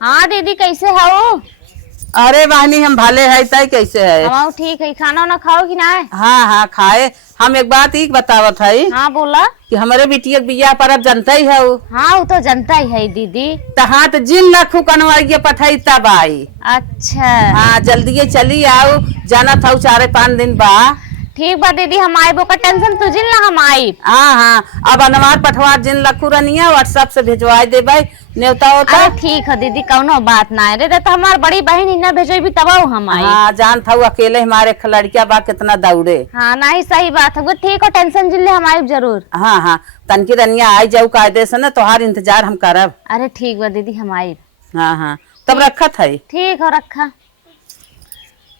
हाँ दीदी कैसे हो? अरे वाहनी हम भाले है तय कैसे है? हम ठीक है। खाना वाना खाओ कि ना? हाँ हाँ खाए। हम एक बात ही बतावत है। हाँ बोला कि हमारे बिटिया बिया पर अब जनता ही है। हाँ वो तो जनता ही है दीदी। हाँ तो जिन लखू कनवाइए पठाई तब आई। अच्छा हाँ जल्दी चली आओ। जाना था 4-5 दिन बा। ठीक बा दीदी, हम आइबो का टेंशन तुझिन ना, हम आई। हाँ हाँ अब अनवार पठवार जिन लखू रनिया व्हाट्सएप से भेजवा दे भाई न्योता होता। अरे ठीक है दीदी, कौनो बात ना है रे, तो हमार बड़ी बहन इन्हें भेजो भी तब हम आई। हाँ जान था अकेले हमारे लड़किया बा कितना दौड़े। हाँ नहीं सही बात है, वो ठीक हो, टेंशन जिले हम आइब जरूर। हाँ हाँ तनकी रनिया आई जाऊ कायदे से न तोहार इंतजार हम करब। अरे ठीक बा दीदी, हम आइब। हाँ हाँ तब रखत है। ठीक हो रखा।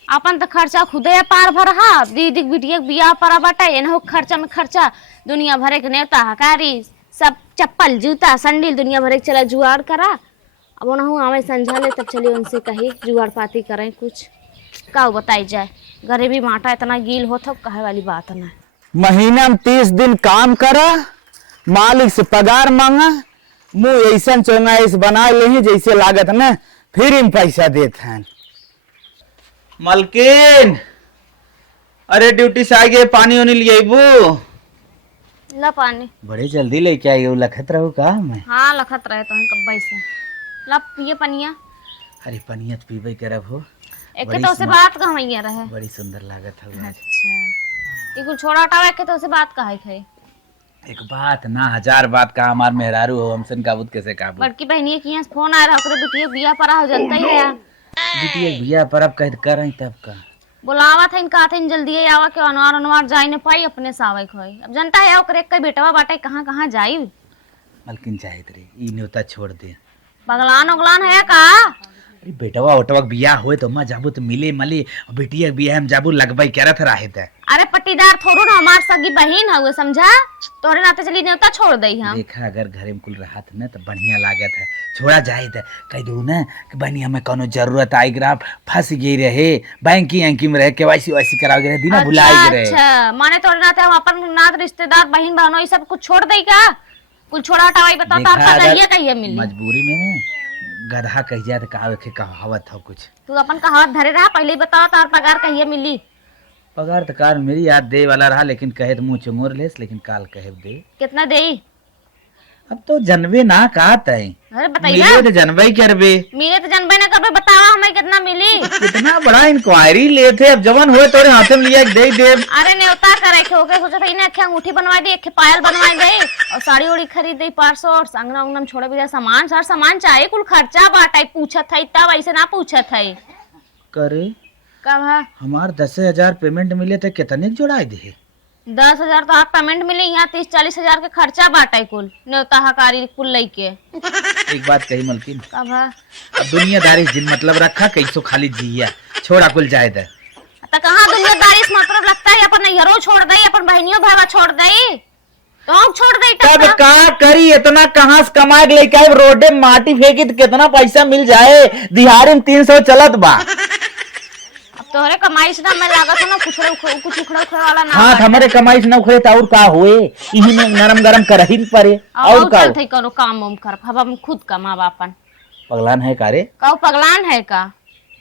अपन तो खर्चा खुदे पार भर हा, दीदी बिटिया बियाह पर बाटा एनहो खर्चा में खर्चा दुनिया भरे के नेता हकारी सब चप्पल जूता संडील दुनिया भरे के चला जुआर करा। अब उन्होंने हमें समझा ले तब चलिए उनसे कही जुआर पाती करें कुछ का बताई जाए। घरे भी माटा इतना गील हो तो कहे वाली बात ना। महीना में 30 दिन काम करा, मालिक से पगार मांगा, मुँह ऐसा चोंगाइस बना ले जैसे लागत न फिर इन पैसा देते हैं। मलकिन अरे ड्यूटी से आ गए, पानी वानी ले आइबू। ला पानी बड़े जल्दी लेके आई हो, लखत रहो का मैं। हाँ लखत रहे तो कब्बई से ला पिए पनिया। अरे पनिया तो पीबे करब हो। एक तो से बात कहैया रहे, बड़ी सुंदर लागत है। अच्छा ये कुछ छोड़ा हटावे के तो से बात कहे खई। एक बात ना 1000 बात का हमार मेहरारू हो, हमसन काबूत कैसे काबू। बड़की बहनी के यहाँ से फोन आ रहा, ओकरे बिटिया बियाह पर हो जनता ही है। बिटिया बिया पर अब कह कर रही तब का बुलावा था इनका थे जल्दी आवा के अनवार अनवार जाई न पाई अपने सावे खोई। अब जनता है ओकरे एक बेटवा बाटे कहाँ कहाँ जाई। मलकिन चाहे रे ई न्योता छोड़ दे। बगलान उगलान है का? अरे बेटवा ओटवा बिया होए तो मैं जाबू तो मिले मले, बिटिया बिया हम जाबू लगबाई करत रहे थे। अरे पट्टीदार थोड़ू ना, हमार सगी बहन है वो, समझा? तोरे नाते चली न्योता छोड़ दई हम। देखा अगर घरे में कुल रहा था ना तो बढ़िया लागत है, छोड़ा जाए था। कह दू ना कि बहनी हमें कोनो जरूरत आई ग्राम फंस गई रहे, बैंकी एंकी में रहे, केवाईसी वाईसी करा गए दीना भुलाई रहे। अच्छा माने तोरे नाते हम अपन नात रिश्तेदार बहन बहनों ये सब कुछ छोड़ दई का? कुल छोड़ा हटावाई बता तार पगारिया कहिए मिली। मजबूरी में ना गधा कह जाए तो कहावत हो कुछ। तू अपन कहावत धरे रहा, पहले ही बता तार पगार कहिए मिली। पगार तो कार मेरी याद दे वाला रहा, लेकिन कहे तो मुँह चुंगोर लेस, लेकिन काल कहे दे। कितना देई? अब तो जनबे ना कहत है। अरे बताइए मिले तो जनबे ही करबे। मिले तो जनबे ना करबे, बतावा हमें कितना मिली। कितना बड़ा इंक्वायरी लेते, अब जवन हुए तोरे हाथ में लिया दे दे। अरे न्योता करे के होके सोचा था इन्हें अखे अंगूठी बनवा दी, अखे पायल बनवा दे और साड़ी उड़ी खरीद दे, परसों और अंगना उंगना में छोड़े भी सामान सार सामान चाहिए, कुल खर्चा बाटा पूछत है तब ऐसे ना पूछत है। करे कब है? हमार 10,000 पेमेंट मिले तो कितने जोड़ा दे? 10,000 तो आप पेमेंट मिली, यहाँ 30-40 हजार के खर्चा बाटा कुल न्योता हकारी कुल लेके। एक बात कही मलकिन, कब है? अब दुनियादारी जिन मतलब रखा कैसो खाली जिया छोड़ा कुल जाए दे। तो कहाँ दुनियादारी से मतलब लगता है? अपन नैहरों छोड़ दई, अपन बहनियों भावा छोड़ दई, तो हम छोड़ दई तब का करी, इतना कहाँ से कमा के लेके आए? रोडे में माटी फेंकी तो कितना पैसा मिल जाए? दिहाड़ी में 300 चलत बा। तोहरे कमाई से ना मैं लागत है ना कुछ उखड़ा वाला ना। हाँ हमारे कमाई से न उखड़े तो और का होए, इही में नरम गरम कर ही पड़े। और का थे करो काम उम कर, अब हम खुद कमावा अपन। पगलान है कारे? का पगलान है का?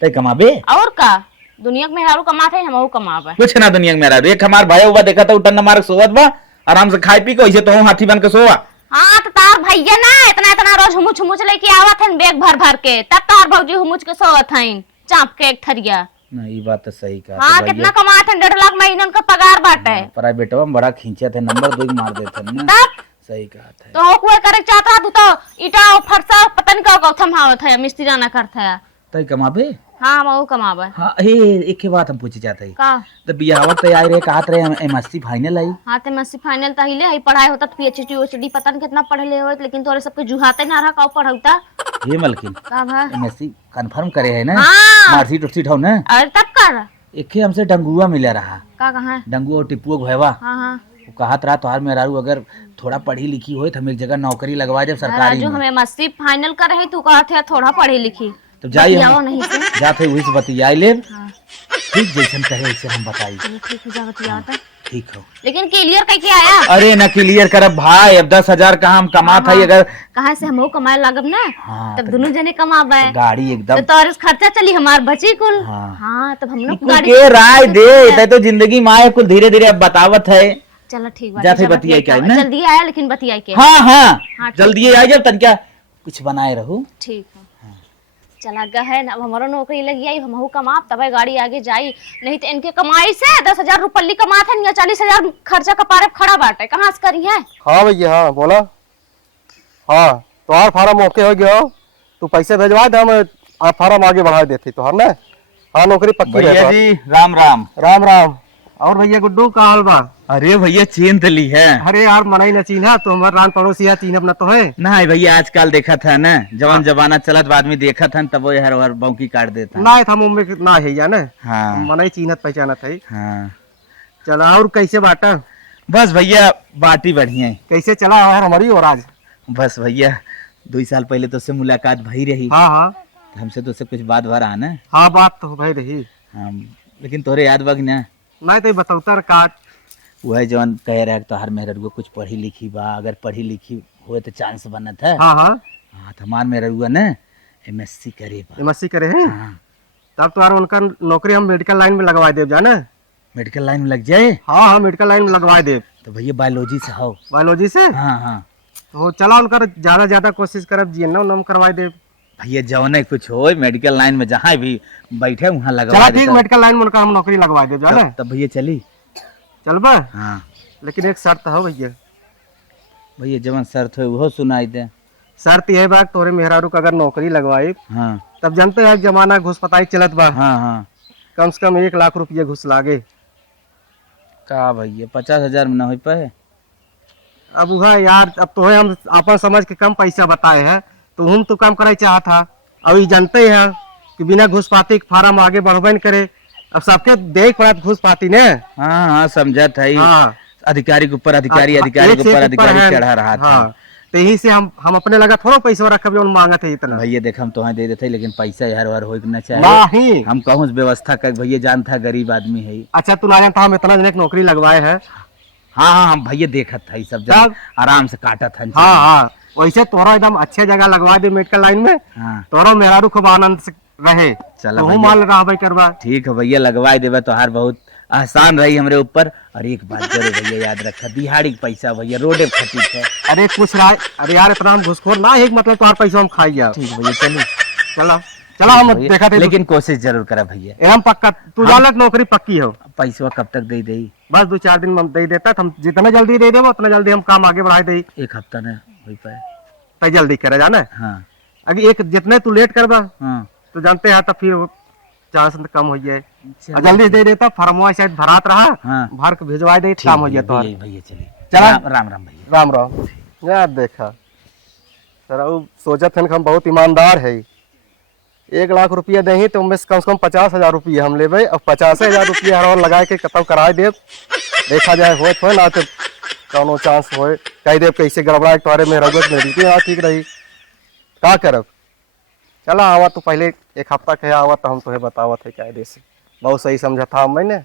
ते कमाबे और का दुनिया में मेहरारू कमाते हैं, हमहू कमावे। कुछ ना दुनिया में मेरा एक हमार भाई हुआ देखा था उठन मार सोवत बा, आराम से खाई पी के ऐसे तो हाथी बन के सोवा। हाँ तो तार भैया ना इतना इतना रोज हुमुच हुमुच लेके आवत हैं बैग भर भर के, तब तार भौजी हुमुच के सोवत हैं चाप के एक थरिया। नहीं ये बात तो सही कहा। हाँ कितना कमाते हैं? 1.5 लाख महीने उनका पगार बाटे। प्राइवेटवा में बड़ा खींचे थे, नंबर 2 मार देते ना। तब सही कहा था। तो हो कोई करे चाहता तू तो ईटा और फरसा पता नहीं का थमावत है, मिस्त्री ना करता है। तई कमाबे? हाँ हमहू कमावे। हाँ हे एक ही बात हम पूछे जाते हैं का तो बियाहवत तैयार रहे, कहत रहे एमएससी फाइनल आई। हाँ ते मस्सी फाइनल तहिले है, पढ़ाई होता पीएचडी ओएचडी पता नहीं कितना पढ़े ले होत, लेकिन तोरे सबके जुहाते ना रहा का पढ़ौता। ये मलकिन का है? एमएससी कंफर्म करे है ना? हाँ। मार्कशीट उर्कशीट हो ना? अरे तब कर एके हमसे डंगुआ मिला रहा। का कहाँ? डंगुआ और टिप्पुआ घोयवा। हाँ हाँ वो कहत रहा तोहार मेहरारू अगर थोड़ा पढ़ी लिखी होए तो हम एक जगह नौकरी लगवा दे सरकारी राजू में। हमें मस्सी फाइनल कर रहे, तू कहत है थोड़ा पढ़ी लिखी तो जाइए बतियाओ नहीं से। जाते वही से बतियाई ले। हाँ ठीक जैसन कहे वैसे हम बताई। चलो ठीक है, जा बतियाओ तो। ठीक हो। लेकिन क्लियर करके आया। अरे न क्लियर करब भाई, अब 10,000 कहाँ हम कमा था अगर कहाँ से हमहू कमाए लागब ना। हाँ, तब दोनों जने कमाबे। गाड़ी तो एकदम तोरे से खर्चा चली हमार बची कुल। हाँ। हाँ तब हम लोग कुल गाड़ी के राय दे तै तो जिंदगी माए कुल धीरे धीरे अब बतावत है। चलो ठीक बात जाते बतियाई क्या है ना? जल्दी आया लेकिन बतियाई के। हाँ हाँ हाँ, ठीक। जल्दी आ जा तन क्या कुछ बनाए रहू। ठीक है। चला गया है अब हमारा नौकरी लगी आई, हमहू कमाब तब गाड़ी आगे जाई। नहीं तो इनके कमाई से 10,000 रुपये कमा था या 40,000 खर्चा कपारे खड़ा बाटे कहाँ से करी है। हाँ भैया हाँ बोला। हाँ तुम्हार फार्म ओके हो गया हो, तू पैसे भेजवा दे, हम फार्म आगे बढ़ा देती तुहार ना। हाँ नौकरी पक्की भैया रहता। जी राम राम। राम राम। और भैया गुड्डू का हाल बा? अरे भैया चीन तो ली है। अरे यार मनाई न चीन्हा, तो हमार रान पड़ोसी है, चीन अपना तो है ना भैया आजकल देखा था ना जवान जमाना चलत आदमी देखा था तब वो हर हर बौकी काट देता। ना था मुंबई ना है या ना। हाँ मनाई चीनत पहचानत है। हाँ चला और कैसे बाटा? बस भैया बाटी बढ़िया है। कैसे चला यार हमारी और आज? बस भैया 2 साल पहले तो उससे मुलाकात भई रही। हाँ हाँ हमसे तो उससे कुछ बात भर आना। हाँ बात तो भाई रही। हाँ लेकिन तोरे याद बग ना नहीं तो बतौता काट। वह जवन कह रहा है तो हर मेहरुआ कुछ पढ़ी लिखी बा, अगर पढ़ी लिखी हो तो चांस बनत है। हाँ हाँ हाँ तो हमार मेहरुआ ना MSc करे बा। MSc करे हैं। हाँ तब तो यार उनका नौकरी हम मेडिकल लाइन में लगवा दे जाना। मेडिकल लाइन में लग जाए हाँ हाँ मेडिकल लाइन में लगवा दे। तो भैया बायोलॉजी से हो। बायोलॉजी से हाँ हाँ तो चला उनका ज्यादा कोशिश करब जीएनएम करवा दे। भैया जवने कुछ हो मेडिकल लाइन में जहाँ भी बैठे वहाँ लगवा चला देता। ठीक मेडिकल लाइन में उनका हम नौकरी लगवा दे जाना। तब भैया चली। चल बा हाँ लेकिन एक शर्त हो भैया। भैया जवन शर्त हो वो सुनाई दे। शर्त यह बा तोरे मेहरारू का अगर नौकरी लगवाई हाँ तब जानते हैं जमाना घुस पताई चलत बा। हाँ हाँ कम से कम 1 लाख रुपये घुस लागे। का भैया 50,000 में ना हो पाए। अब वह यार अब तो हम अपन समझ के कम पैसा बताए हैं तो हम तो काम करे चाहत था। अब ये जानते हैं कि बिना घुस पाती के फार्म आगे बढ़बे न करे। अब सबके देख पड़ा घुस पाती ने। हाँ हाँ समझा था ही। हाँ अधिकारी के ऊपर अधिकारी हाँ, अधिकारी एक के से ऊपर एक अधिकारी है। चढ़ा रहा था। हाँ तो यही से हम अपने लगा थोड़ा पैसा रखब जो मांगत है इतना। भैया देख हम तो दे देते लेकिन पैसा यार वार हो ना चाहिए। नहीं हम कहूँ व्यवस्था कर भैया जानता गरीब आदमी है। अच्छा तू ना जानता हम इतना जने की नौकरी लगवाए हैं। हाँ हाँ हम भैया देखा था ये सब तब? जगह आराम से काटा था। हाँ हाँ वैसे तोरा एकदम अच्छे जगह लगवा दे मेडिकल लाइन में। हाँ तोरा मेहरारू खूब आनंद से रहे। चला तो भैया। मान रहा भाई करवा। ठीक है भैया लगवाए देवे तो हर बहुत आसान रही हमरे ऊपर। और एक बात जरूर भैया याद रखा दिहाड़ी के पैसा भैया रोडे खती है। अरे कुछ रहा अरे यार इतना हम घुसखोर ना है मतलब तुम्हारा पैसा हम खाई गया। ठीक भैया चलो चला चला हम भैया, देखा थे लेकिन कोशिश जरूर करा भैया। एकदम पक्का तू जानक नौकरी पक्की हो। पैसा कब तक दे दे। बस 2-4 दिन में हम दे देता हम जितना जल्दी दे देबो उतना जल्दी हम काम आगे बढ़ा दे। एक हफ्ता ना हो पाए। तो जल्दी करे जाना। हाँ अगर एक जितने तू लेट करबा हाँ तो जानते हैं तो फिर चांस कम हो जाए। चलो। और जल्दी दे देता फॉर्मवा शायद भरात रहा। हाँ। भर के भिजवा दे काम हो जाता। भैया भैया चलिए चला। राम राम भैया। राम राम। यार देखा सर सोचत हन हम बहुत ईमानदार है। 1 लाख रुपया दही तो उनमें से कम 50,000 रुपया हम लेबे और 50,000 रुपया हर लगा के खत्म करा दे। देखा जाए हो ना तो कौनो चांस हो कह दे कैसे गड़बड़ा तुम्हारे में रगत में रीति हाँ ठीक रही का करब। चला आवा तो पहले 1 हफ्ता कहे आवा तो हम तुम्हें बतावत है क्या से बहुत सही समझा था मैंने।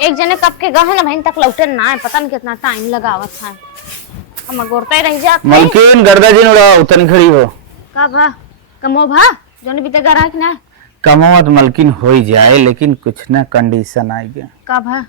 एक जने कब के गए ना बहन तक लौटे ना है पता नहीं कितना टाइम लगावत था। हम गोरता ही रह जा मलकिन गर्दा जी उड़ा उतनी खड़ी हो। का भा कमो भा जोने बीते घर है कि ना। कमावत मलकिन हो ही जाए लेकिन कुछ ना कंडीशन आई गया का भा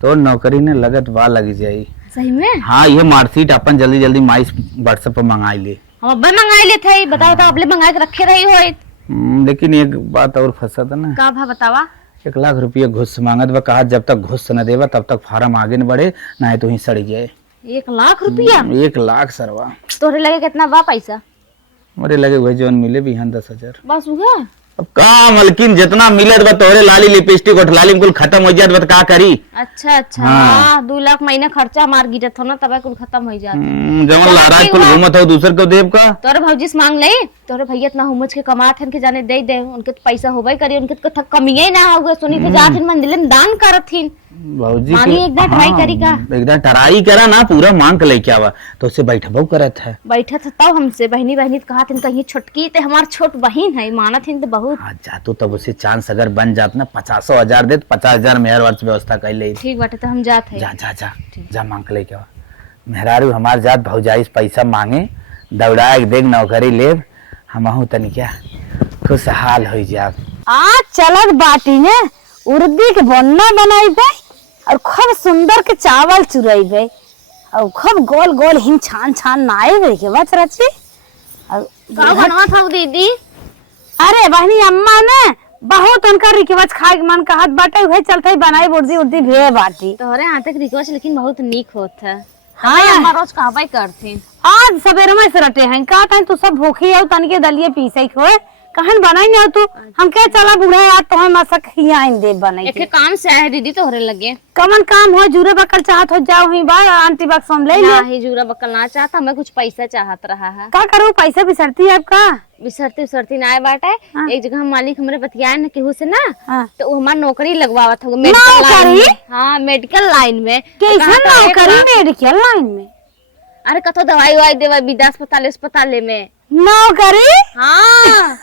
तो नौकरी ने लगत बा लग जाई। सही में हाँ ये मार्कशीट अपन जल्दी जल्दी माइस व्हाट्सएप पर मंगाई ले। हम अब्बा मंगाए ले थे बताओ तो अपने मंगा के रखे रही हो। लेकिन एक बात और फंसा था ना। का भा बतावा। 1 लाख रुपया घुस मांगत बा कहा जब तक घुस न देवा तब तक फार्म आगे न बढ़े ना है तो ही सड़ जाए। 1 लाख रुपया 1 लाख सरवा तोरे लगे कितना बा पैसा। मेरे लगे वही जोन मिले भी 10,000। बस उगा अब का मलकिन जितना मिलत बा तोरे लाली लिपस्टिक और लाली कुल खत्म हो जात बा तो का करी। अच्छा अच्छा हाँ। हाँ 2 लाख महीने खर्चा मार गिरत हो ना तब कुल खत्म हो जात। जवन लाराज कुल घूमत हो दूसर को देव का। तोरे भौजी से मांग ले तोरे भैया इतना हुमच के कमात हन के जाने दे दे उनके तो पैसा होबे करी उनके तो कमिए ना होगा सुनी तो जात हन मंदिर में दान करत हिन। भौजी मानी एक बार ट्राई करी का? एकदम ट्राई करा ना, पूरा मांग के लेके आवा तो उससे बैठबो करत है। बैठे थे तब हमसे बहनी बहनी कहा थे कहीं छोटकी ते हमार छोट बहन है, मानत हिन तो बहुत। हाँ जातो तब उसे चांस अगर बन जात ना 50,000 दे, 50,000 मेहर वर्ष व्यवस्था कर ले। ठीक बाटे तो हम जात है। जा जा जा जा मांग के लेके आवा। मेहरारू हमार जात भौजाई से पैसा मांगे, दौड़ा के देख नौकरी लेब, हमहू तनी क्या खुशहाल हो जाब। आज चलत बाटी ने उर्दी के बन्ना बनाइबे और खूब सुंदर के चावल चुराइबे और खूब गोल गोल हिम छान छान नाइबे के बच रची। और का बनवा था दीदी? अरे बहनी अम्मा ने बहुत उनका रिक्वेस्ट खाए के मन कहत बाटे, उहे चलते बनाई उर्दी उर्दी भे बाटी। तोहरे हाथ तक रिक्वेस्ट लेकिन बहुत नीक होत है। हाँ अम्मा रोज कहबे करथीन। आज सवेरे में से रटे हैं का तू सब भूखी है तन के दलिए पीसे खोए कहन बनाई ना तू हम क्या चला बूढ़े यार तो मसक हियाइन दे बनाई एक काम से है दीदी तोहरे लगे। कमन काम हो जूरे बकल चाहत हो जाओ ही बा आंटी बक्स हम ले ले। ना ही जूरा बकल ना चाहता, हमें कुछ पैसा चाहत रहा है। का करूं पैसा बिसरती है आपका? बिसरती ना आए बाटे। एक जगह हम मालिक हमरे बतियाए न केहू से ना, हाँ। तो वो हमार नौकरी लगवावत हो नौकरी? हाँ मेडिकल लाइन में। कैसा नौकरी मेडिकल लाइन में? अरे कतो दवाई ववाई देवा विदा अस्पताल में नौकरी? हाँ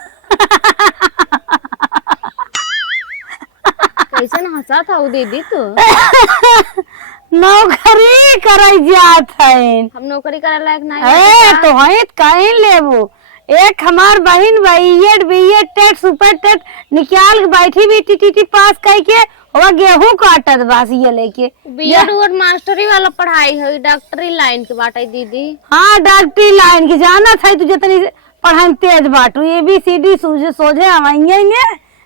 कैसे ना हंसा था वो दीदी तू। नौकरी कराई जात है। हम नौकरी करे लायक नहीं ए तो है कहीं लेबू। एक हमार बहन बीएड टेट सुपर टेट निकाल के बैठी भी टीटी पास करके और गेहूं काटत बस ये लेके। बीएड और मास्टरी वाला पढ़ाई है, डॉक्टरी लाइन के बाटे दीदी। हाँ डॉक्टरी लाइन की जाना था तू जितनी पढ़ाई तेज बाटू ABCD सोझे हमारे ने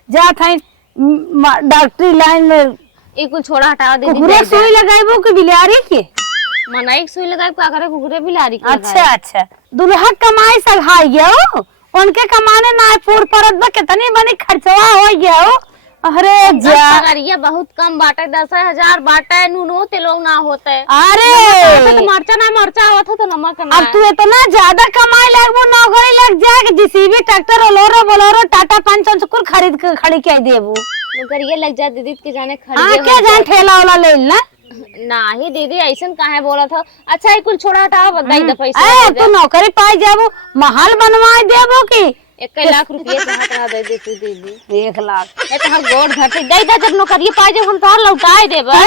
जात है डॉक्टरी लाइन में। एक कुल छोड़ा हटाओ दीदी। कुकुरे सुई लगाइबो कि बिलारी के? मना एक सुई लगाए का करे कुकुरे बिलारी के। अच्छा दुल्हा कमाई सघाई गयो उनके कमाने ना पूर परत बा कितनी बनी खर्चवा हो गयो। अरे जा करिए बहुत कम बाटे, 10,000 बाटे, नूनो तेलो ना होते। अरे तो मरचा आवत हो तो नमक ना। अब तू इतना ज्यादा कमाई लगबो नौकरी लग जाए कि JCB ट्रैक्टर बोलेरो टाटा पंच कुल खड़ी के देबू। नौकरी लग जा दीदी के जाने हां खड़ी के जान ठेला वाला ले ना। नहीं दीदी ऐसन काहे बोलत हो। अच्छा एक कुल छोड़ा हटाओ बताई दे पैसा। ए तू नौकरी पाई जाबू महल बनवाई देबू की 1 लाख रुपया चाहत रहा दे देती दीदी। 1 लाख ए तो हम गोड़ धरती दे दे जब नौकरी पाई जब हम तोहर लौटाए देबे।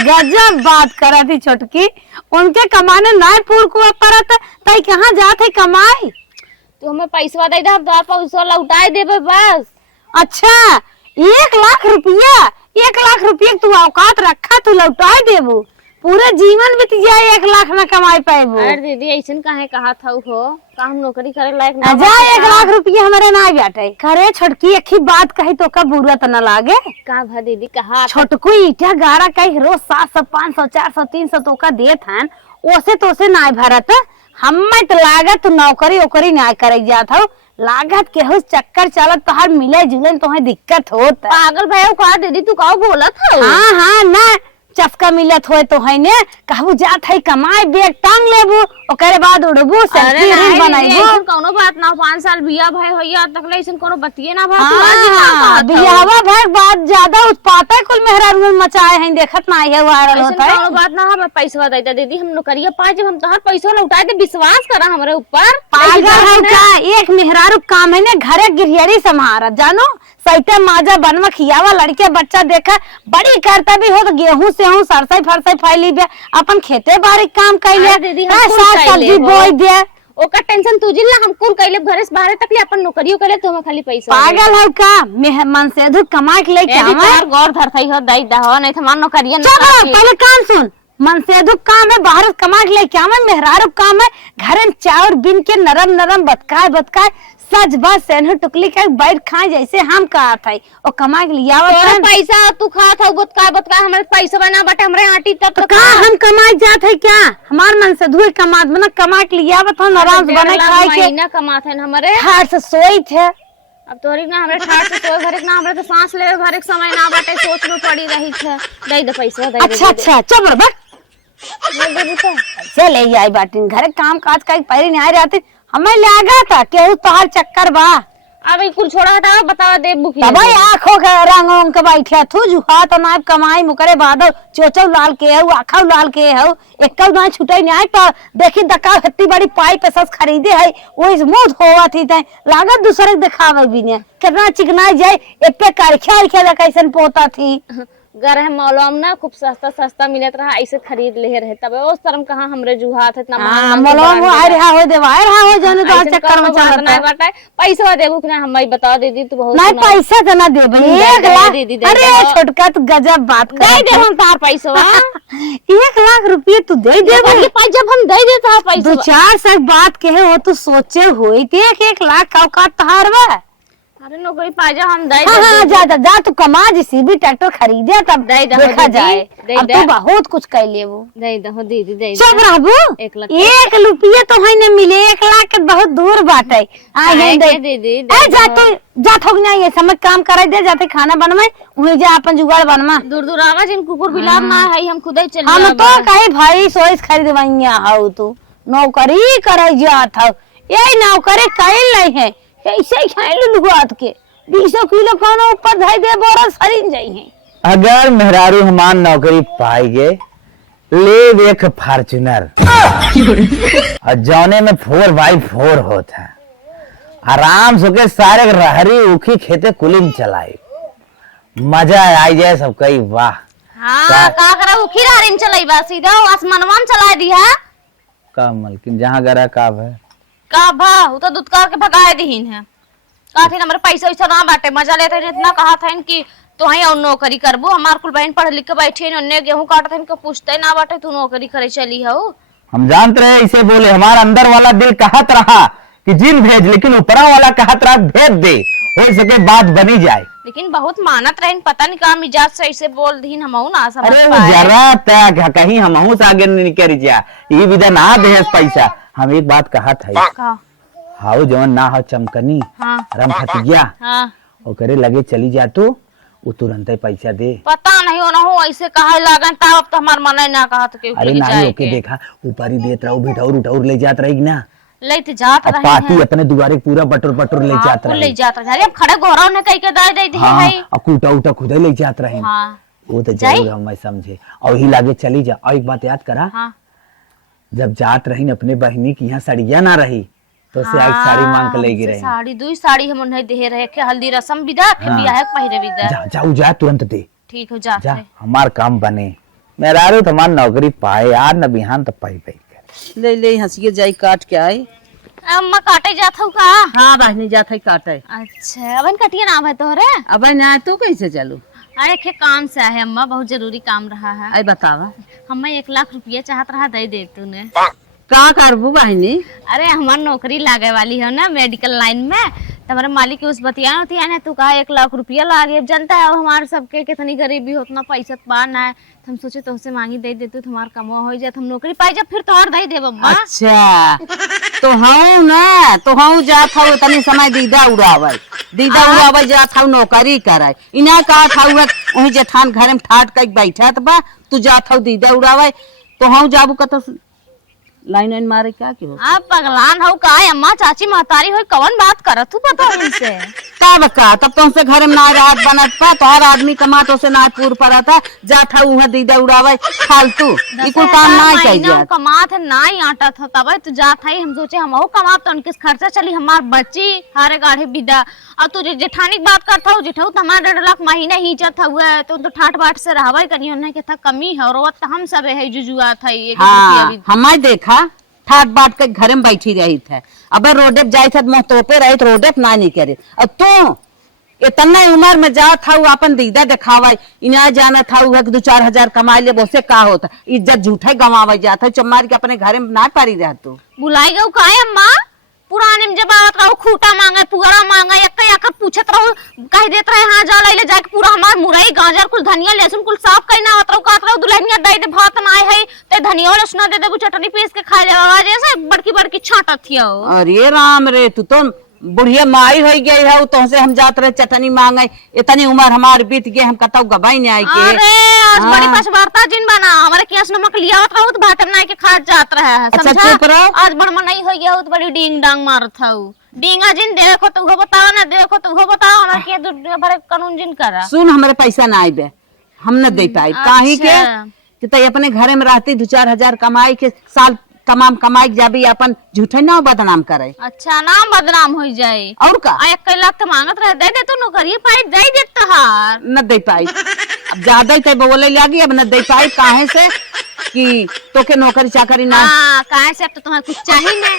गजब बात करती छोटकी। उनके कमाने ना पूर को परत तई कहां जात है कमाई? तू हमें पैसा दे दे हम तोहर पैसा लौटाए देबे बस। अच्छा 1 लाख रुपया 1 लाख रुपया तू औकात रखा तू लौटा देबू? पूरे जीवन बीत जाए 1 लाख न कमाई पाएबू। अरे दीदी ऐसन काहे कहा था हो का हम नौकरी करे लायक ना जा 1 लाख रुपया हमारे ना बाटे। करे छोटकी एक ही बात कही तो का बुरा त न लागे? का भा दीदी कहा छोटकू ईटा गारा कही रोज 700 500 400 300 तो का देत हन ओसे तो से ना भरत। हमें तो लागत नौकरी ओकरी ना करे जात हो लागत केहू चक्कर चलत तोहार मिले जुले तोहे दिक्कत होत। पागल भैया का दीदी तू का बोलत हो? हाँ ना चस्का मिलत होए तो है ने कहू जात है कमाई बेग टांग लेबू ओकरे बाद उड़बू सेल्फी रील बनाइबू। कोनो बात ना 5 साल बिया भाई होइया तकले ऐसन कोनो बतिए ना भा। हां बियाहवा भाई बात ज्यादा उत्पाता कुल मेहरारू में मचाए हैं देखत ना है वायरल होता है। कोनो बात ना हम पैसा दे दे दीदी हम नौकरिया पाए जब हम तोहर पैसा लौटा दे विश्वास करा हमरे ऊपर। पागल है का? एक मेहरारू काम है ने घरे गिरियरी संभारत जानो सैते माजा बनवा खियावा लड़के बच्चा देखा बड़ी करता भी हो तो गेहूं से हूं सरसई फरसई फैली बे अपन खेते बारी काम कैले दीदी साग सब्जी बोई दे ओका टेंशन तुझिल ना हम कुल कैले घरे से बाहर तक ले अपन नौकरियो करे तो हम खाली पैसा। पागल है का? मन से धु कमा के लेके आवे गौर धरथई हो दई दा हो नहीं तो मान नौकरिया ना। चलो पहले कान सुन मन से धु काम है बाहर कमा के लेके आवे मेहरारू काम है घरे चावल बिन के नरम नरम बतकाए सच बात सेन टुकली का बैठ खाए जैसे हम कहा था और कमा के लिया पैसा तू खा था बतका हमारे पैसा बना बटे हमरे आटी तब तो का हम कमाई जात है क्या? हमार मन से धुए कमात बना कमा के लिया बता आराम से बने खाए के महीना कमात है हमारे हार से सोई थे। अब तोरी ना हमरे ठाट से सोए भरे ना हमरे तो सांस ले भरे समय ना बटे सोच में पड़ी रही थे। दे दे पैसा दे। अच्छा चल बक से ले आई बाटी घरे काम काज का पहले नहीं आ रहते हमें लगा था केहू तोहार चक्कर बा। अब कुल छोड़ा हटाओ बतावा दे बुकी तब आँखों के रंग उंग के बैठे थू जुहा तो नाप कमाई मुकरे बाद चोचौ लाल के हऊ आखौ लाल के हऊ एकल ना छुटई नहीं तो देखी दका हत्ती बड़ी पाई पे सस खरीदे है वही मुंह होवा थी तै लागत दूसरे के दिखावे भी ने कितना चिकना जाए एक पे करखिया रखे कैसन पोता थी गरह मौलम ना खूब सस्ता सस्ता मिलत रहा ऐसे खरीद ले रहे तब उस तरम कहाँ हमरे जुहात इतना मलम आ रहा हो देवाय रहा हो जाने तो चक्कर में चलता नहीं बाटा पैसा देबू कि ना हम बता दीदी तू बहुत नहीं पैसा तो ना देबे 1 लाख अरे छोटका तू गजब बात कर दे दे हम तार पैसा 1 लाख रुपये तू दे देबे जब हम दे देता पैसा 2-4 साल बात कहे हो तू सोचे होई ते 1 लाख का औकात तहार बा अरे नौकरी पाजा हम दे हाँ जा तू कमा जीसीबी ट्रैक्टर खरीदे तब दे दे देखा जाए अब तू बहुत कुछ कर ले वो दे दो दीदी दे चुप रहबू 1 लाख 1 रुपये तो है न मिले 1 लाख के बहुत दूर बात है दीदी ए जा थोक नहीं है समझ काम करे दे जाते खाना बनवाए वही जा अपन जुगाड़ बनवा दूर दूर आवा जिन कुकुर बिलार ना है हम खुद ही चल हम तो कहे भाई सोइस खरीदवाइया हो तू नौकरी करे जात हो यही नौकरी कैल नहीं है ऐसे ही खाए लुगुआत के 200 किलो खाना ऊपर धाई दे बोरा सरिन जाई है अगर मेहरारू हमान नौकरी पाई गए ले देख फार्चुनर और जौने में 4x4 होता है आराम से के सारे रहरी उखी खेते कुलिंग चलाए मजा आई जाए सब कई वाह हाँ का करा उखीरा रिम चलाई बा सीधा आसमानवान चला दिया का मलकिन जहाँ गरा काब है का भा वो तो दुदकार के भगाए दीन है कहा थे हमारे पैसा वैसा ना बांटे मजा लेते हैं इतना कहा था कि तो ही और नौकरी करबो हमार कुल बहन पढ़ लिख के बैठे अन्य गेहूं काटते इनको पूछते ना बाटे तू नौकरी करे चली हो हम जानते रहे इसे बोले हमारा अंदर वाला दिल कहत रहा कि जिन भेज लेकिन ऊपरा वाला कहत रहा भेज दे हो सके बात बनी जाए लेकिन बहुत मानत रहे पता नहीं कहा मिजाज से ऐसे बोल दीन हम ना समझ अरे पाए जरा तक कहीं हम से आगे नहीं निकल जा ये विदा ना दे पैसा हम एक बात कहा था का हाउ जवन ना हो चमकनी हाँ रम फटिया हाँ ओकरे लगे चली जा तू वो तुरंत ही पैसा दे पता नहीं हो ना हो ऐसे कहा लागन तब अब तो हमार मन ना कहा तो क्यों अरे नहीं ओके देखा ऊपर ही देत रहो बिठाउर उठाउर ले जात रहेगी ना लेते जात अब रहे पार्टी अपने दुआरे पूरा बटोर बटोर ले जात ले रहे जात रहे अब खड़े घोड़ा ने कह के दे दे हाँ भाई और कूटा उटा खुद ले जात रहे हाँ वो तो जरूर हम समझे और ही लागे चली जा और एक बात याद करा हाँ जब जात रही अपने बहनी की यहाँ सड़िया ना रही तो से आज साड़ी मांग के लेगी रही साड़ी दुई साड़ी हम उन्हें दे रहे के हल्दी रसम विदा फिर बियाह पहिरे विदा जा जाऊ जा तुरंत दे ठीक हो जात जा है हमार काम बने मेरा रो तो हमार नौकरी पाए यार न बिहान तो पाई पाई ले ले हंसिए जाई काट के आई अम्मा काटे जात हो का हाँ बहनी जात है काटे अच्छा अबन कटिया नाम है तोहरे अब ना तो कैसे चलू अरे के काम से है अम्मा बहुत जरूरी काम रहा है आई बतावा हमें 1 लाख रुपया चाहत रहा दे तूने का करबू बहनी अरे हमार नौकरी लागे वाली है ना मेडिकल लाइन में तुम्हारे मालिक उस बतिया होती है ना तू कहा 1 लाख रुपया लागे अब जनता है अब हमारे सबके कितनी गरीबी हो उतना पैसा पान है हम सोचे तुमसे मांगी दे देते तुम्हारा कमा हो जाए हम नौकरी पाई जब फिर तो और दे दे बब्बा अच्छा तो हूँ ना तो हूँ जात हूँ तनी समय दीदा उड़ावे जात हूँ नौकरी कराए इना कहा था वही जेठान घर में ठाट कर बैठा बा तू जात हूँ दीदा उड़ावे तो हूँ जाबू कत लाइन वाइन मारे क्या क्यों आप पगलान हो का अम्मा चाची महतारी हो कौन बात करत तू पता इनसे का बका तब तुमसे घर में ना रात बनत पा तो हर आदमी कमा तो से नाथपुर पर आता जात है उहा दीदा उड़ावे फालतू ई कोई काम ना चाहिए कमात है ना ही आटा था तब तू जात है हम सोचे हम कमात तो उनके खर्चा चली हमार बच्ची हारे गाढ़े विदा और तू जेठानी बात करता हो जेठाऊ तो हमारा 1.5 लाख महीना ही जात हुआ तो ठाट बाट से रहवा करियो नहीं के था कमी है और हम सब है जुजुआ था ये हमारे देखा ठाट बाट के घर में बैठी रही थे अब रोडे जाए थे मुँह तोपे रही तो रोडे ना नहीं करे अब तू इतना उम्र में जा था अपन दीदा दिखावा इना जाना था 2-4 हजार कमाए ले बोसे का होता इज्जत झूठे गंवावा जाता चमार के अपने घर में ना पारी रह तू बुलाई गऊ का अम्मा पुराने में जब आवत रहो खूटा मांगे पुअरा मांगे एक पूछत रहो कह देत रहे हाँ जा ले जाके पूरा हमार मुरई गाजर कुल धनिया लहसुन कुल साफ कइना आवत रहो कहत रहो दुल्हनिया दे दे भात ना है ते धनिया लहसुन दे दे चटनी पीस के खा ले जैसे बड़की बड़की छाटत थिया अरे राम रे तू तो बुढ़िया माई हो गई है तो से हम जात रहे चटनी मांगे इतनी उम्र हमार बीत गए हम कतौ गबाई नहीं आई के अरे आज बड़ी पछवारता जिन बना हमारे केस नमक लिया होत रहो तो भाटम ना के खा जात रहा है अच्छा समझा चुप रहो आज बड़ मन नहीं हो गया तो बड़ी डींग डांग मारत था डींगा जिन देखो तो वो बताओ ना, देखो तो वो बताओ ना कि दुनिया भर के कानून जिन करा। सुन, हमारे पैसा ना आई बे, हम न दे पाई। काहे के अच्छा। कि तई अपने घरे में रहती 2-4 हजार कमाई के साल तमाम कमाई के जाबी अपन झूठे ना बदनाम करे। अच्छा, नाम बदनाम हो जाए। और का आ 1 लाख तो मांगत रहे, दे दे तू नौकरी पाई, दे दे तहार। न दे पाई। अब ज्यादा ही तय बोले लगी, अब न दे पाई। काहे से कि तोके नौकरी चाकरी ना। हाँ, काहे से अब तो तुम्हें कुछ चाहिए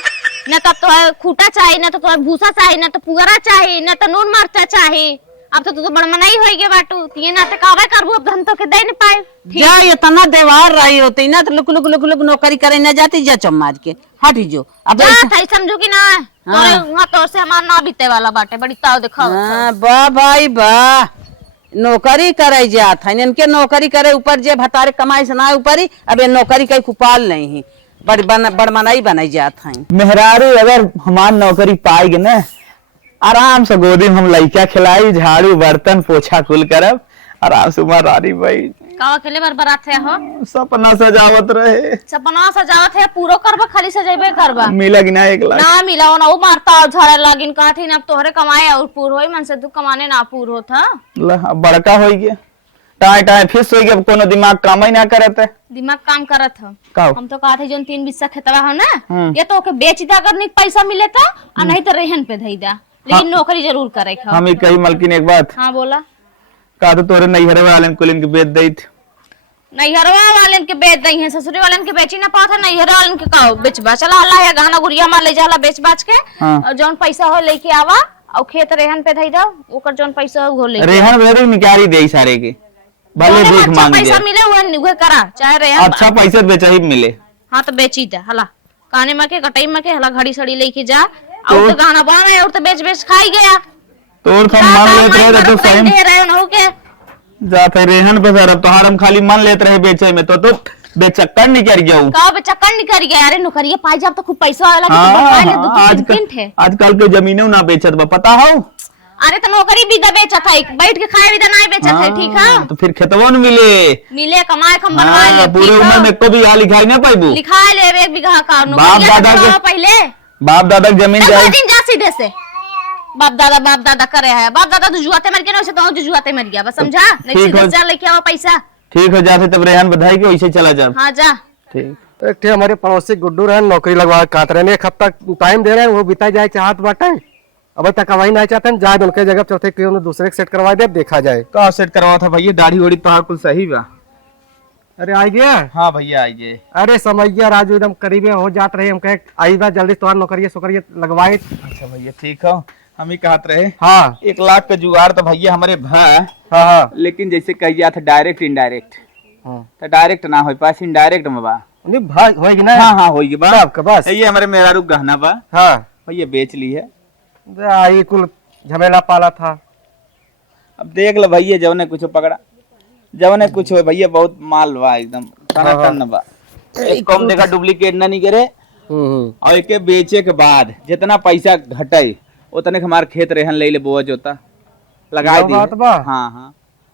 न तो तुम्हें खूटा चाहिए, न तो तुम्हें भूसा चाहिए, न तो पुअरा चाहिए, न तो नून मरचा चाहिए। अब तो तू तो बड़मनाई होई गे बाटू, ये ना तो कावे करबू, अब तो हम तो के दे न पाए। जा इतना देवार रही होती ना तो लुक लुक लुक लुक नौकरी करे न जाती। जा चम्माज के हट जो। अब जा थाई समझू कि ना तोरे वहां तोर से हमार ना बीते वाला बाटे, बड़ी ताव दिखाओ। वाह भाई वाह, नौकरी करे जात है इनके, नौकरी करे ऊपर जे भतारे कमाई से ना ऊपरी। अब ये नौकरी कई कुपाल नहीं है, बड़मनाई बनाई जात है। मेहरारू अगर हमार नौकरी पाएगी ना, आराम से गोदी में हम लइका खिलाई, झाड़ू बर्तन पोछा कुल करब, आराम से उमर रानी भाई कावा के लिए बरबरात है हो। सपना सजावत रहे। सपना सजावत है, पूरो करबा खाली सजेबे करबा। मिलेगी ना 1 लाख ना मिला ना, वो मारता और झड़े लागिन का थी ना, अब तोहरे कमाए और पूर होई, मन से तू कमाने ना पूर होता। अब बड़का हो गया, टाइम टाइम फिस हो गया, अब कोनो दिमाग काम ही ना करत है। दिमाग काम करत हो। काऊ? हम तो कहा थे जोन 3 बिस्सा खेतवा हो ना, ये तो ओके बेच दा अगर नहीं पैसा मिले तो, और नहीं तो रेहन पे धई दा, लेकिन नौकरी जरूर करे खा। हम ही कही मलकिन एक बात, हाँ बोला। कहा तो तोरे नैहरे वाले कुल इनके बेच दी थी। नैहरवा वालन के बेच दई है, ससुरे वालन के बेची ना पाता, नैहर वालन के का बेचबा। चला हल्ला है गहना गुड़िया मार ले जाला बेच बाच के, हाँ। और जौन पैसा हो लेके आवा और खेत रेहन पे धई दा, ओकर जौन पैसा हो ले रेहन वेरी निकारी दे सारे के, भले भीख मांग पैसा दे। मिले उहे करा, चाहे रेहन अच्छा पैसा बेचा ही मिले। हाँ तो बेची दे हला, काने में के कटाई में के हला घड़ी सड़ी लेके जा, और तो गहना बना है और तो बेच बेच खाई गया। तोर तो मान लेते रहे तो सही दे रहे हो के जाते रेहन पे सर, अब तो हम खाली मान लेते रहे बेचे में, तो बेचक्कर नहीं कर गया हूँ। का बेचक्कर नहीं कर गया। अरे नौकरी पाई जब तो खूब पैसा वाला के तो बनवा ले, 2-3 थे। आजकल के जमीनें ना बेचत बा, पता हो। अरे तो नौकरी भी दा बेचा था, बैठ के खाए भी दा नहीं बेचा था, ठीक है। तो फिर खेतवा न मिले कमाए कम बनवा ले, पूरे उम्र में को भी यहाँ लिखाई ना पाइबू। लिखा ले 1 बीघा का बाप दादा के पहले बाप दादा की जमीन जाए जा सीधे से। बाप दादा करे है, बाप दादा तो जुआते मर गया ना, उसे तो जुआते मर गया बस, समझा। नहीं सीधे जा लेके आओ पैसा। ठीक हो जाते तब रेहन बधाई के वैसे चला जा। हाँ जा। ठीक। तो एक हमारे पड़ोसी गुड्डू रहे, नौकरी लगवा काट रहे, 1 हफ्ता टाइम दे रहे हैं, वो बिता जाए चाहत बाटे, अब तक कमाई नहीं चाहते, जाए उनके जगह चलते कि उन्हें दूसरे सेट करवा दे, देखा जाए। का सेट करवा था भैया, दाढ़ी ओढ़ी तो कुल सही बा। अरे आई गया। हाँ भैया आइए। अरे समैया राजू एकदम करीबे हो जात रहे, हम कहे आई बा जल्दी तुम्हारा नौकरी सोकरी लगवाए। अच्छा भैया ठीक हो, हम ही कहत रहे। हाँ 1 लाख का जुगाड़ तो भैया हमारे हाँ हाँ लेकिन जैसे कहिया था डायरेक्ट इनडायरेक्ट, हाँ तो डायरेक्ट ना हो पास, इनडायरेक्ट में बा। नहीं भाई होएगी ना। हाँ हाँ होगी बा आपका बस। ये हमारे मेरा रुक गहना बा, हाँ भैया बेच ली है। आई कुल झमेला पाला था। अब देख लो भैया, जवने कुछ पकड़ा, जवने कुछ हो भैया, बहुत माल बा एकदम टन बा। एक कम देखा डुप्लीकेट ना नहीं करे, और एक बेचे के बाद जितना पैसा घटे उतने के हमारे खेत रेहन ले बोझ होता लगा दी। हाँ हाँ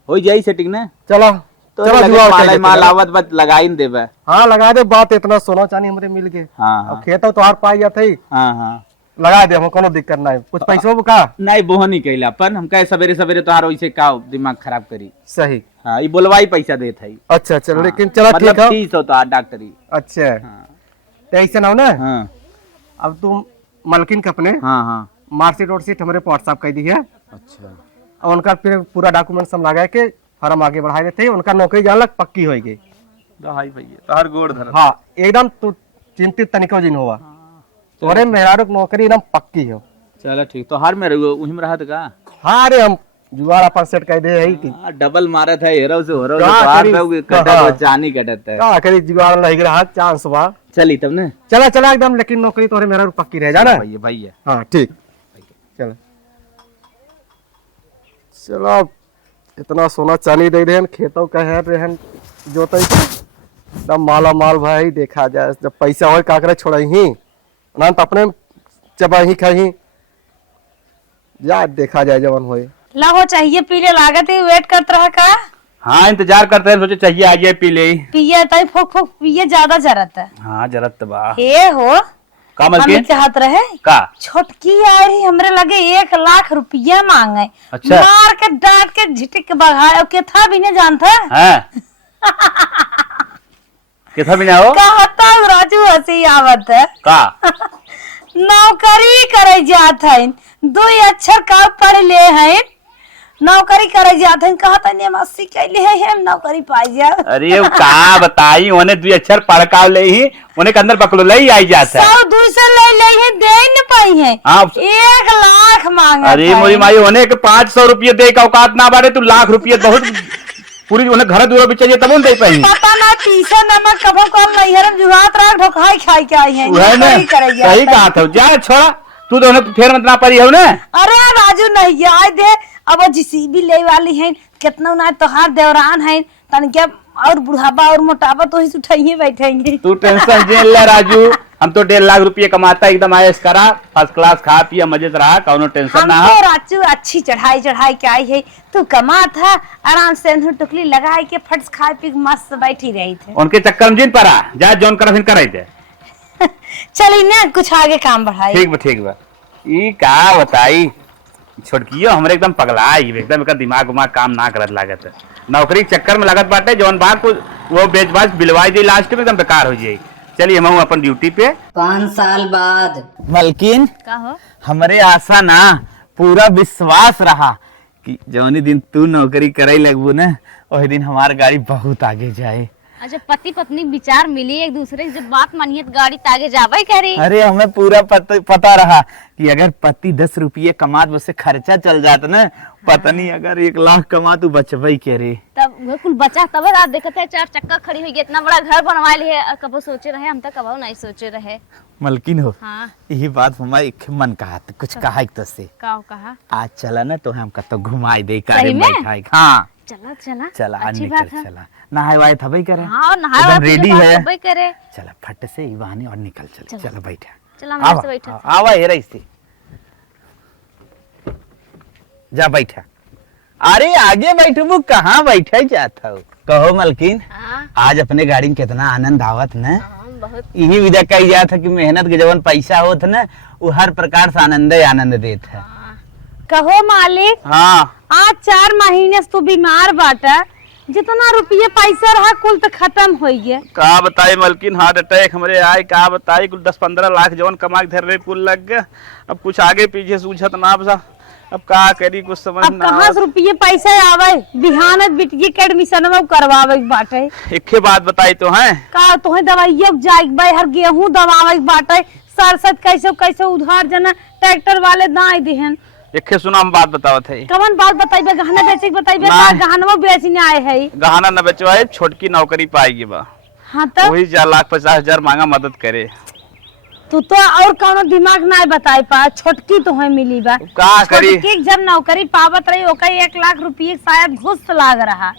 हो जाई सेटिंग ना। चलो तो चलो लगे जुआ माल के माल आवत बस लगा ही देबे। हाँ लगा दे, बात इतना सोना चांदी हमरे मिल गए। हाँ अब हाँ खेत तो हार पाई जाते ही हाँ हाँ लगा दे, हम कोनो दिक्कत नहीं, कुछ पैसों का नहीं बोह नहीं कैला अपन, हम कहे सवेरे सवेरे तोहार वैसे का दिमाग खराब करी। सही। हाँ ये बोलवाई पैसा देत है। अच्छा चलो लेकिन चलो ठीक मतलब है। 30 होता डॉक्टरी। अच्छा हाँ तो ऐसे ना हो ना। हाँ अब तुम मलकिन के अपने हाँ हाँ मार्कशीट वर्कशीट हमारे व्हाट्सएप कर दी है, अच्छा और उनका फिर पूरा डॉक्यूमेंट सब लगा के फॉर्म आगे बढ़ा देते हैं, उनका नौकरी जान लग पक्की होगी। हाय भैया तोहार गोड़ धर। हाँ एकदम तू चिंतित तनिको जिन हुआ, तोरे मेहरारू की नौकरी एकदम पक्की हो। चलो ठीक, तो हर में रहो वही में रहत का। हाँ अरे हम जुगाड़ अपन सेट कर दे है कि डबल मारत है हेरो से हेरो का बाहर करी? पे कटत हाँ। वो चानी कटत है। का करी जुगाड़ नहीं रहा चांस बा। चली तब ने चला चला एकदम, लेकिन नौकरी तोरे मेहरारू पक्की रह जाना। भैया भैया हाँ ठीक चलो चलो। इतना सोना चांदी दे देन, खेतों का है रहन जोते एकदम माला माल भाई, देखा जाए जब पैसा हो काकरे छोड़ ही ना तो अपने चबा ही खाही जा, देखा जाए जवन होए। लगो चाहिए पीले लागत है, वेट करत रहा का। हाँ इंतजार करते हैं, सोचे चाहिए आ जाए पी ले। पिए तई फोक फोक पिए ज्यादा जरत है। हाँ जरूरत बा। हे हो का मलकिन? हमें चाहत रहे का छोटकी आ रही हमरे लगे 1 लाख रुपया मांगे। अच्छा। मार के डांट के झिटक के भगाए के था भी नहीं जानता हैं कितना बिना हो कहता राजू हंसी आवत है का नौकरी करे जात है 2 अक्षर का पढ़ ले है नौकरी करे जात है कहता ने मस्सी कैले है हम नौकरी पाई जा। अरे वो का बताई ओने 2 अक्षर पढ़काव ले ही ओने के अंदर पकड़ो ले ही आई जाता है 100-200 ले है दे न पाई है हाँ। 1 लाख मांगा अरे मोरी माई होने के 500 रुपये दे का औकात ना बारे तू लाख रुपये बहुत पूरी उन्हें घर दूर भी चाहिए तब दे पाई पता ना तीसरा नमक कभो कम नहीं हरम जुगात राख ढोकाई खाई के आई है वह ना नौकरी करे जात सही है। कहा था जा छोड़ा तू तो फिर मत ना पड़ी हो ना अरे राजू नहीं आए दे अब जीसीबी ले वाली है कितना ना तोहार देवरान है तन क्या और बुढ़ापा और मोटापा तो ही उठाइए बैठेंगे। तू टेंशन जेल ले राजू हम तो 1.5 लाख रुपये कमाता एकदम आयस करा फर्स्ट क्लास खा पिया मजे से रहा कौनो टेंशन ना हमको हो राजू अच्छी चढ़ाई के आई है तू कमा था आराम से टुकली लगाई के फट खाए पी के मस्त बैठी रही थे उनके चक्कर में जिन पड़ा जा जौन कर फिर कराई दे चली ना कुछ आगे काम बढ़ाई। ठीक बा ई का बताई छोटकियो हमरे एकदम पगलाई एकदम एकर दिमाग उमाग काम ना करत लागत है नौकरी के चक्कर में लागत बाटे जौन बात को वो बेच बाच बिलवाई दी लास्ट में एकदम बेकार हो जाई। चलिए हम अपन ड्यूटी पे 5 साल बाद मलकिन का हो हमरे आशा ना पूरा विश्वास रहा कि जौनी दिन तू नौकरी करे लगबू ना वही दिन हमार गाड़ी बहुत आगे जाए। अच्छा पति पत्नी विचार मिली एक दूसरे की जब बात मानिए तो गाड़ी तागे जावे करी। अरे हमें पूरा पता रहा कि अगर पति 10 रुपये कमात उससे खर्चा चल जाता ना पत्नी अगर 1 लाख कमा तू बचबई के रे तब वो कुल बचा तब रात देखते है 4 चक्का खड़ी हुई इतना बड़ा घर बनवा लिए कबो सोचे रहे हम तक कबो नहीं सोचे रहे। मलकिन हो हाँ यही बात हमारे मन कहा कुछ कहा तो से का कहा आज चला ना तो हम कतो घुमाई दे सही कारे में? बैठाई हाँ चला चला चला अच्छी निकल बात है। चला नहाए वाए थबई करे हाँ नहाया रेडी है करे चला फट से ही बहाने और निकल चल चला बैठा चला मेरे से बैठा आवा ये रही से जा बैठा अरे आगे बैठबू कहाँ बैठे जाता हो कहो मलकिन हाँ आज अपने गाड़ी में कितना आनंद आवत न हाँ, बहुत यही विदा कही जात है कि मेहनत के जवन पैसा होत न वो हर प्रकार से आनंद ही आनंद देत है। कहो मालिक हाँ आज 4 महीने से तू बीमार बाटा जितना रुपये पैसा रहा कुल तो खत्म हो गया। का बताई मलकिन हार्ट अटैक हमरे आए का बताई कुल 10-15 लाख जवन कमा के धर रहे कुल लग गया अब कुछ आगे पीछे सूझत ना बसा अब का करी कुछ समझ अब ना कहाँ से रुपये पैसा आवे बिहानत बिटिया के एडमिशन करवावे के बाटे एक बात बताई तो है का तोहे दवाइयो जाइक बाई हर गेहूं दवावे के बाटे सरसत कैसे कैसे उधार जना ट्रैक्टर वाले दाई दिहन एक सुना हम बात बतावत है कवन बात बताइबे गहना बेचे के बताइबे ना। गहनवा बेचने आए है। गहना न बेचवाए छोटकी नौकरी पाएगी बा हाँ तो वही 4,50,000 मांगा मदद करे तू तो और कौनो दिमाग ना बताई पा छोटकी तो है मिली बा का करी छोटकी जब नौकरी पावत रही ओकर 1 लाख रुपये शायद घुस लाग रहा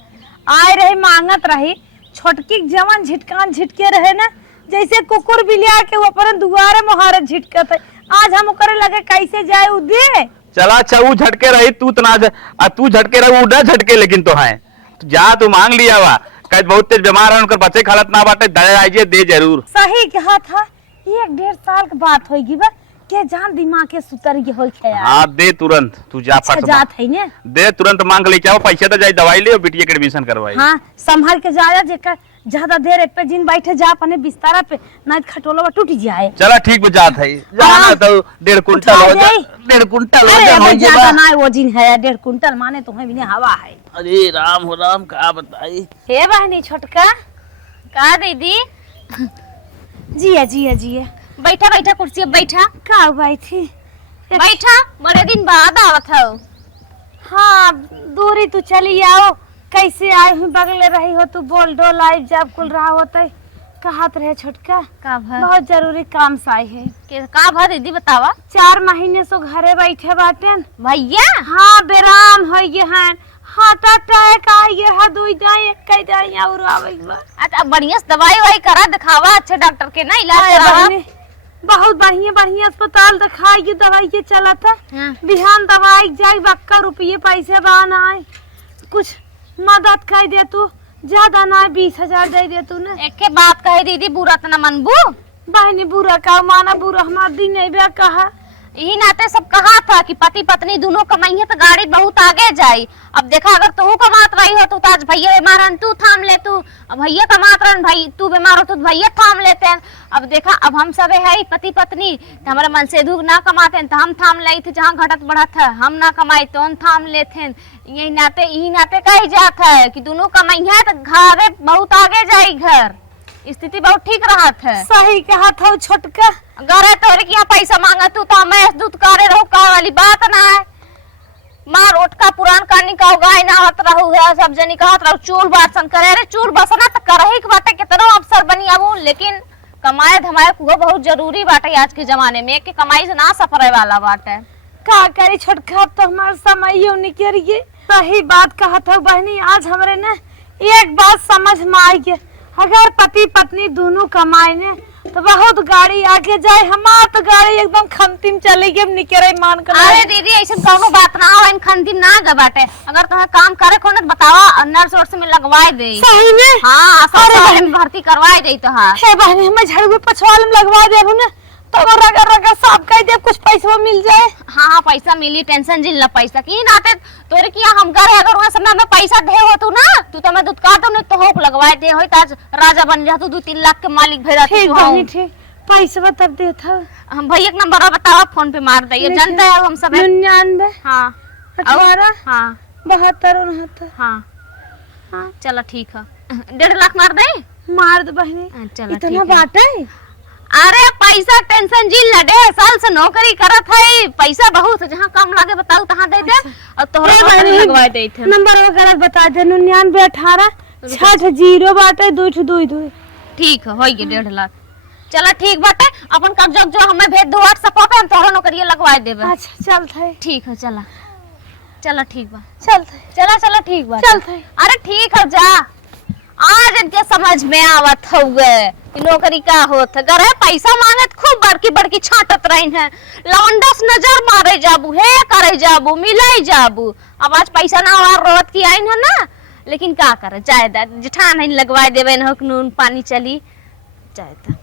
आए रही मांगत रही छोटकी जवन झिटकान झिटके रहे ना जैसे कुकुर बिलिया के वो अपन दुआरे मुहारे झिटकत है आज हम ओकरे लगे कैसे जाए उ दे चला अच्छा वो झटके रही तू तना तू झटके रही उड़ा झटके लेकिन तो है तो जा तू मांग लिया वा कहीं बहुत तेज बीमार है उनकर बच्चे खालत ना बाटे दया आइए दे जरूर सही कहा था 1-1.5 साल की बात होगी बा के जान दिमाग के सुतर के होई ख्याल हाँ दे तुरंत तू जा अच्छा फट जात है ने दे तुरंत मांग ले जाओ पैसे तो जाए दवाई ले और बिटिया के एडमिशन करवाई हाँ संभाल के जाया जेकर ज्यादा देर एक पे जिन बैठे जा अपने बिस्तारा पे ना खटोला टूट जाए। चला ठीक वो जात है जाना तो 1.5 कुंटल हो जा 1.5 कुंटल हो अरे जा अब हो ज्यादा जा ना वो जिन है 1.5 कुंटल माने तुम्हें भी हवा है। अरे राम हो राम का बताई हे बहनी छोटका का दीदी जिया जिया जिया बैठा बैठा कुर्सी पे बैठा का बैठी बैठा बड़े दिन बाद आवत हो। हाँ दूरी तू चली आओ कैसे आई हूँ बगले रही हो तू बोल डो लाइव जब कुल रहा होता है कहत रहे छोटका का भर बहुत जरूरी काम से आई है। का भर दीदी बतावा 4 महीने से घरे बैठे बाटे भैया हाँ बेराम हो गए हैं हार्ट अटैक आ गया है 2 दाई 1 दाई और आवे अच्छा बढ़िया से दवाई वाई करा दिखावा अच्छे डॉक्टर के ना इलाज करावा। बहुत बढ़िया बढ़िया अस्पताल दिखाई दवाई के चला था हाँ। बिहान दवाई जाई बक्का रुपये पैसे बना कुछ मदद कर दे तू ज्यादा ना 20,000 दे दे तू ने एक के बात कहे दीदी बुरा तो न मनबू बहनी बुरा का माना बुरा हमार दिन नहीं बे कहा। यही नाते सब कहा था कि पति पत्नी दोनों कमाइए तो गाड़ी बहुत आगे जाई। अब देखा अगर तू कमात रही हो तो आज भैया बीमार हन तू थाम ले, तू भैया कमात रहन भाई तू बीमार हो तो भैया थाम लेते हैं। अब देखा अब हम सब है पति पत्नी तो हमारे मन से दुख ना कमाते तो हम थाम ले थे, जहाँ घटत बढ़त है हम ना कमाई तो हम थाम लेते। यही नाते कही जात है कि दोनों कमाइया तो घरे बहुत आगे जाई, घर स्थिति बहुत ठीक रहा है। सही कहा था छोटका। गरे तोरे के यहाँ पैसा मांगा तू तो मैं दूध करे रहो का वाली बात ना है। मार उठ का पुरान कहानी का गाय ना होत रहू है, सब जनी कहत रहू चूल बासन करे। अरे चूल बसना तो करही के बाटे कितना अवसर बनी आबू, लेकिन कमाए धमाए को बहुत जरूरी बाटे आज के जमाने में, कि कमाई से ना सफरे वाला बाटे। का करी छोटका, अब तो हमारा समय ही निकल गई। सही बात कहा था बहनी, आज हमरे ने एक बात समझ में आई गई, अगर पति पत्नी दोनों कमाए ने तो बहुत गाड़ी आगे जाए, हमार तो गाड़ी एकदम खंतिम चलेगी। अब निकरे मान कर। अरे दीदी ऐसे कोनो बात ना हो, इन खंतिम ना ग बाटे। अगर तुम्हें काम करे को न बतावा, नर्स वर्स में लगवाए दे। सही में? हाँ अस्पताल में भर्ती करवाए दे तो। हाँ हे बहनी हमें झाड़ू पछवाल में लगवा देबू ना तो रगर रगर साफ कर दे, कुछ पैसा मिल जाए। हाँ पैसा मिली, टेंशन जिल पैसा की नाते तोरे किया हम करे। अगर वहाँ समय में पैसा दे हो तू ना तू तो मैं दूध का दो नहीं तो होक लगवाए दे हो, आज राजा बन जा तू 2-3 लाख के मालिक भेजा ठीक बहनी ठीक, पैसा तब दे था। हम भैया के नंबर बताओ, फोन पे मार दे, जानते हैं हम सब। 99 हाँ 18 हाँ 72 69। हाँ हाँ चलो ठीक है, 1.5 लाख मार दे। मार दे बहनी, चलो इतना बाटे। अरे पैसा टेंशन जिल ना, 1.5 साल से नौकरी करत है, पैसा बहुत है, जहाँ कम लगे बताओ तहाँ दे दे। और तोहरा लगवा दे थे नंबर वगैरह बता दे। 99 18 60 बाटे 2222। ठीक है, हो गए 1.5 लाख। चला ठीक बाटे, अपन कागज जो हमें भेज दो व्हाट्सएप पे, हम तोहरा नौकरी लगवा देबे। अच्छा चलता है। ठीक है चला चला ठीक बा, चलता है। चला चला ठीक बा, चलता है। अरे ठीक है जा। आज इनके समझ में आवत हुए कि नौकरी का होत है। अगर पैसा मांगत खूब बड़की बड़की छाटत रही है, लौंडस नजर मारे जाबू, हे करे जाबू, मिले जाबू। अब आज पैसा ना और रोत की आइन है ना, लेकिन क्या करे जायदा जिठान लगवाए देवे, नून पानी चली जायदा।